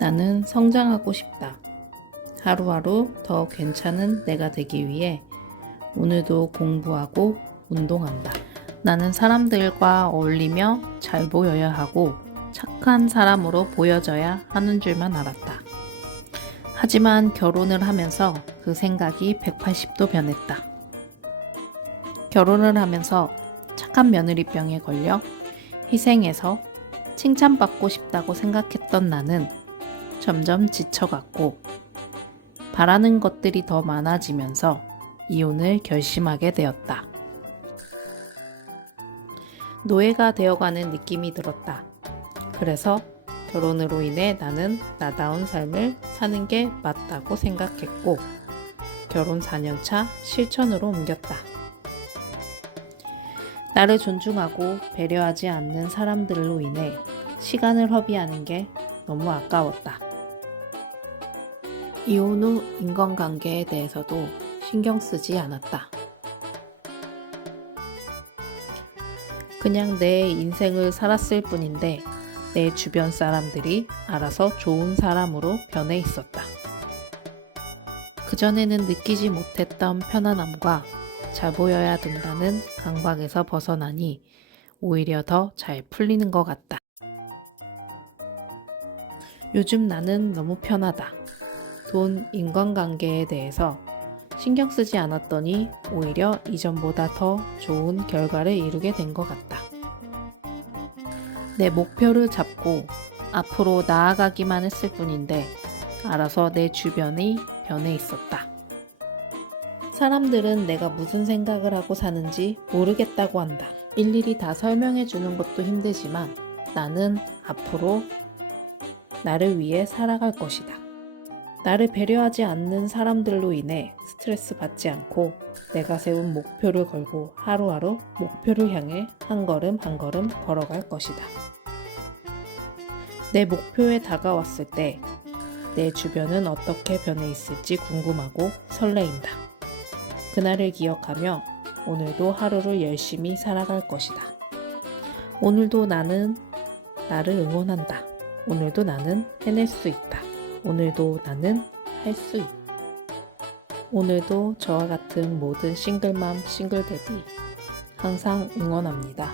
나는 성장하고 싶다. 하루하루 더 괜찮은 내가 되기 위해 오늘도 공부하고 운동한다. 나는 사람들과 어울리며 잘 보여야 하고 착한 사람으로 보여져야 하는 줄만 알았다. 하지만 결혼을 하면서 그 생각이 180도 변했다. 결혼을 하면서 착한 며느리병에 걸려 희생해서 칭찬받고 싶다고 생각했던 나는 점점 지쳐갔고 바라는 것들이 더 많아지면서 이혼을 결심하게 되었다. 노예가 되어가는 느낌이 들었다. 그래서 결혼으로 인해 나는 나다운 삶을 사는 게 맞다고 생각했고 결혼 4년차 실천으로 옮겼다. 나를 존중하고 배려하지 않는 사람들로 인해 시간을 허비하는 게 너무 아까웠다. 이혼 후 인간관계에 대해서도 신경 쓰지 않았다. 그냥 내 인생을 살았을 뿐인데 내 주변 사람들이 알아서 좋은 사람으로 변해 있었다. 그전에는 느끼지 못했던 편안함과 잘 보여야 된다는 강박에서 벗어나니 오히려 더 잘 풀리는 것 같다. 요즘 나는 너무 편하다. 돈, 인간관계에 대해서 신경 쓰지 않았더니 오히려 이전보다 더 좋은 결과를 이루게 된 것 같다. 내 목표를 잡고 앞으로 나아가기만 했을 뿐인데 알아서 내 주변이 변해 있었다. 사람들은 내가 무슨 생각을 하고 사는지 모르겠다고 한다. 일일이 다 설명해 주는 것도 힘들지만 나는 앞으로 나를 위해 살아갈 것이다. 나를 배려하지 않는 사람들로 인해 스트레스 받지 않고 내가 세운 목표를 걸고 하루하루 목표를 향해 한 걸음 한 걸음 걸어갈 것이다. 내 목표에 다가왔을 때 내 주변은 어떻게 변해 있을지 궁금하고 설레인다. 그날을 기억하며 오늘도 하루를 열심히 살아갈 것이다. 오늘도 나는 나를 응원한다. 오늘도 나는 해낼 수 있다. 오늘도 나는 할 수 있다. 오늘도 저와 같은 모든 싱글맘, 싱글데디 항상 응원합니다.